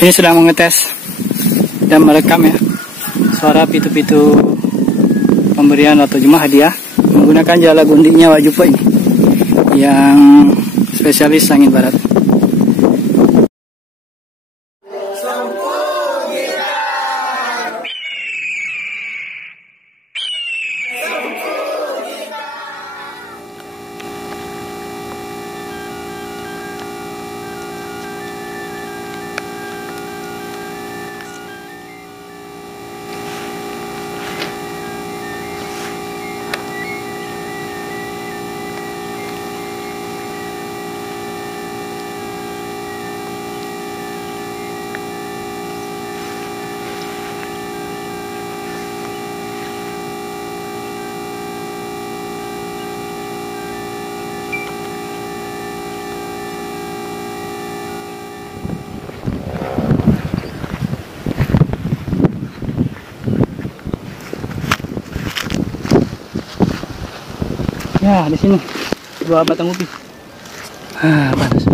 Ini sedang mengetes dan merekam ya suara pitu-pitu pemberian atau jemaah hadiah menggunakan jala guntingnya Wak Jupo ini yang spesialis angin barat. Ya, di sini dua batang ubi. Panas.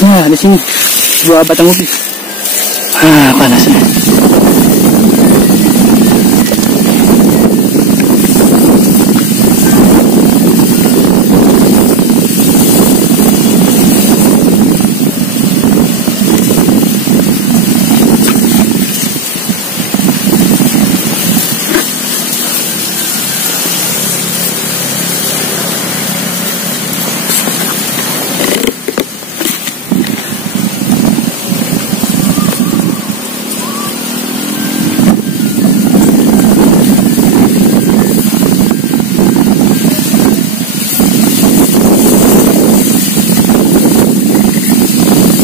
Nah, di sini dua batang ubi. Panas.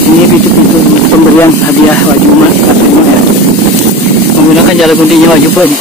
Ini pitu-pitu pemberian hadiah Wak Jumat katanya ya, menggunakan jala guntingnya Wak Jupo ini.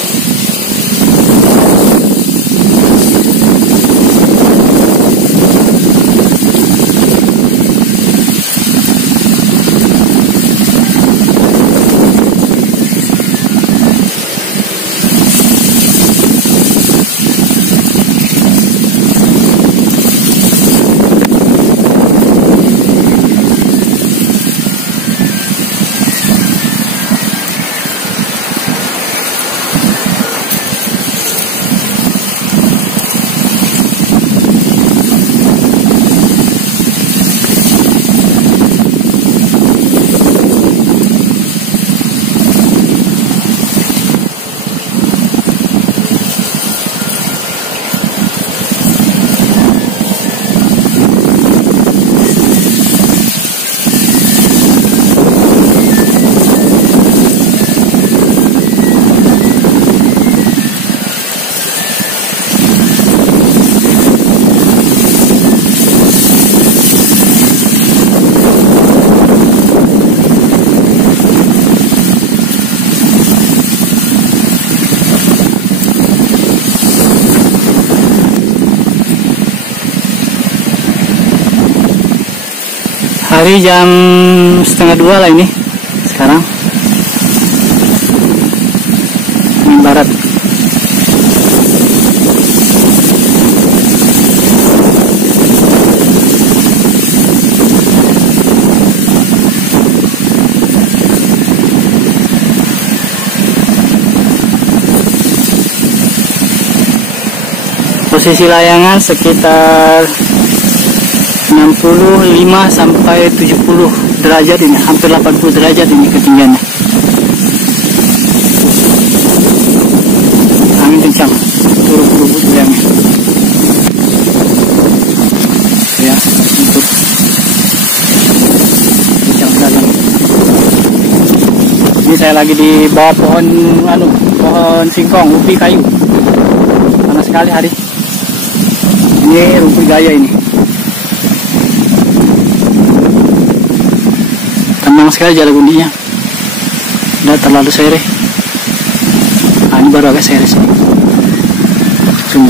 Hari jam 1:30 lah ini sekarang, angin barat. Posisi layangan sekitar 65 sampai 70 derajat ini, hampir 80 derajat ini ketinggiannya. Angin kencang, turun rumput goyangnya. Ya, untuk kencang sekali. Ini saya lagi di bawah pohon singkong, ubi kayu. Panas sekali hari. Ini rumput gaya ini. Tenang sekali Jalagundinya. Tidak terlalu sere. Nah, ini baru agak sere sih. Zoom.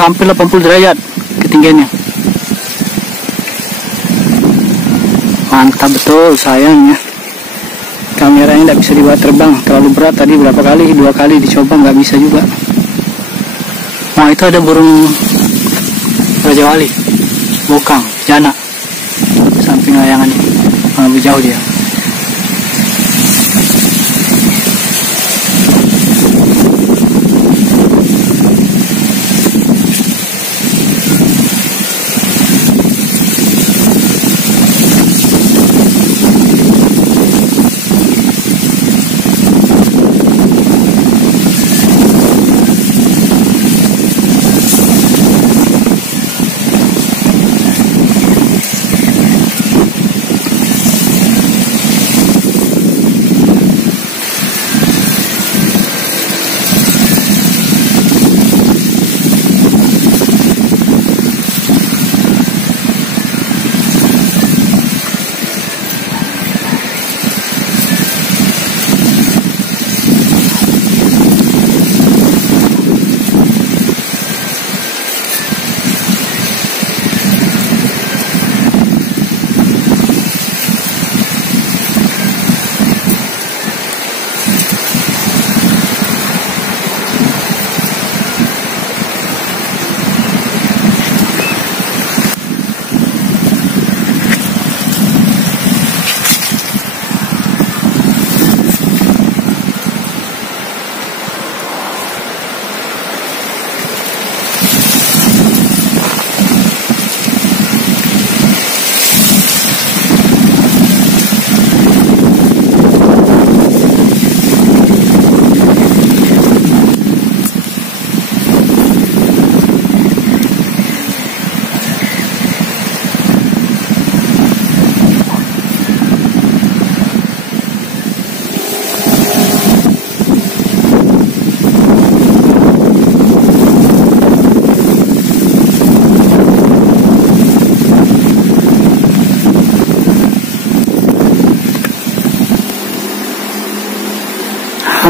Hampir 80 derajat ketinggiannya. Mantap betul, sayangnya kameranya tidak bisa dibawa terbang, terlalu berat. Tadi berapa kali, 2 kali dicoba nggak bisa juga. Wah, itu ada burung Raja Wali, bokang, jana, samping layangan ini. Lebih jauh dia.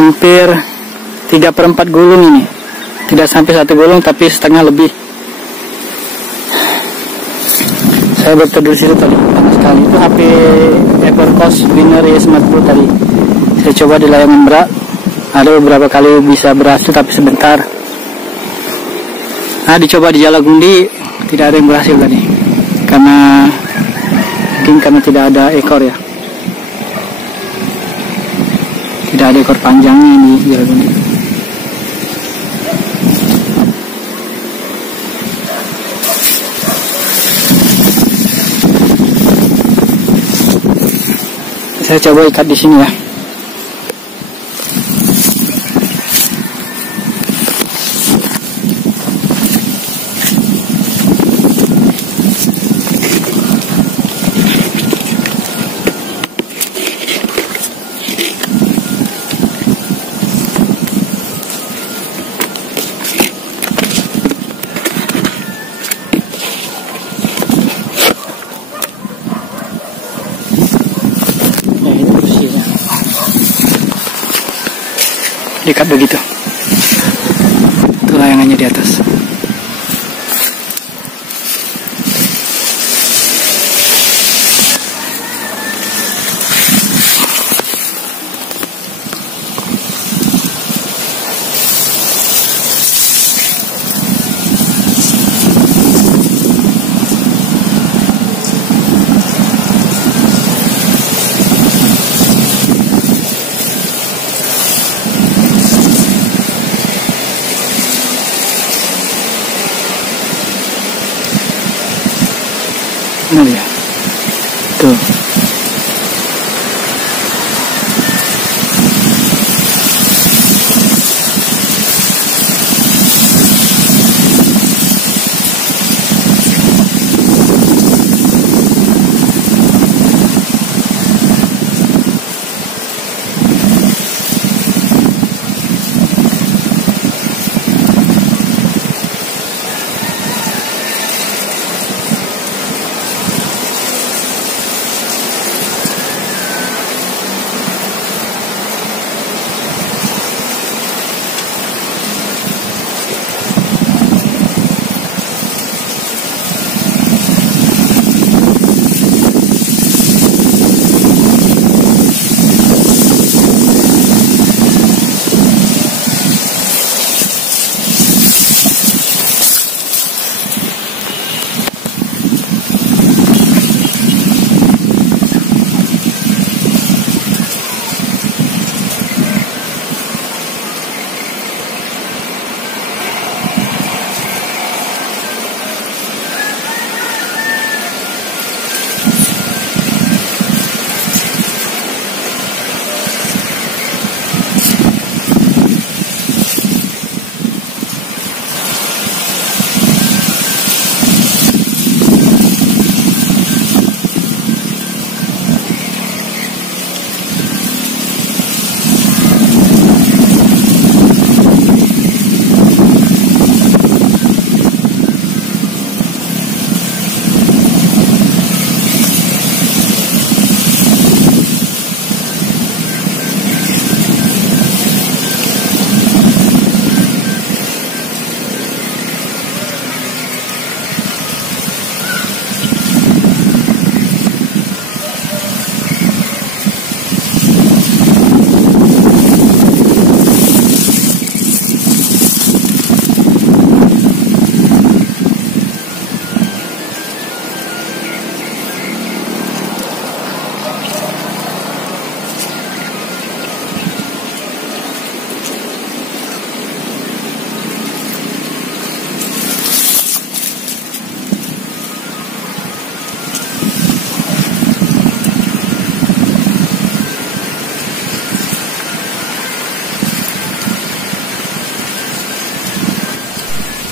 Hampir 3/4 gulung ini, tidak sampai 1 gulung tapi setengah lebih. Saya berteduh situ tadi, panas sekali. Itu HP Evercost Winner ES40 tadi. Saya coba di layangan berat, ada beberapa kali bisa berhasil tapi sebentar. Nah, dicoba di Jalagundi tidak ada yang berhasil tadi, mungkin karena tidak ada ekor ya. Tidak ada ekor panjangnya di Jalagundi. Saya coba ikat di sini ya. dekat begitu. Itu layangannya di atas. Nah, ya. Tuh.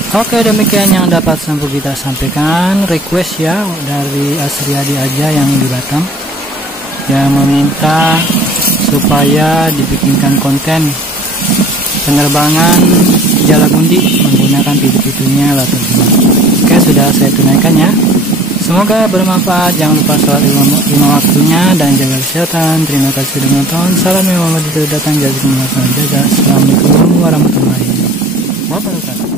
Oke, demikian yang dapat Sampo kita sampaikan. Request ya dari Asriadi aja yang di Batam yang meminta supaya dibikinkan konten penerbangan Jalagundi menggunakan pitu-pitunya latar belakang. Oke, sudah saya tunaikan ya. Semoga bermanfaat. Jangan lupa sholat lima waktunya dan jaga kesehatan. Terima kasih sudah menonton. Salam yang Muhammad itu datang. Jazakumullah khairan. Assalamualaikum warahmatullahi wabarakatuh.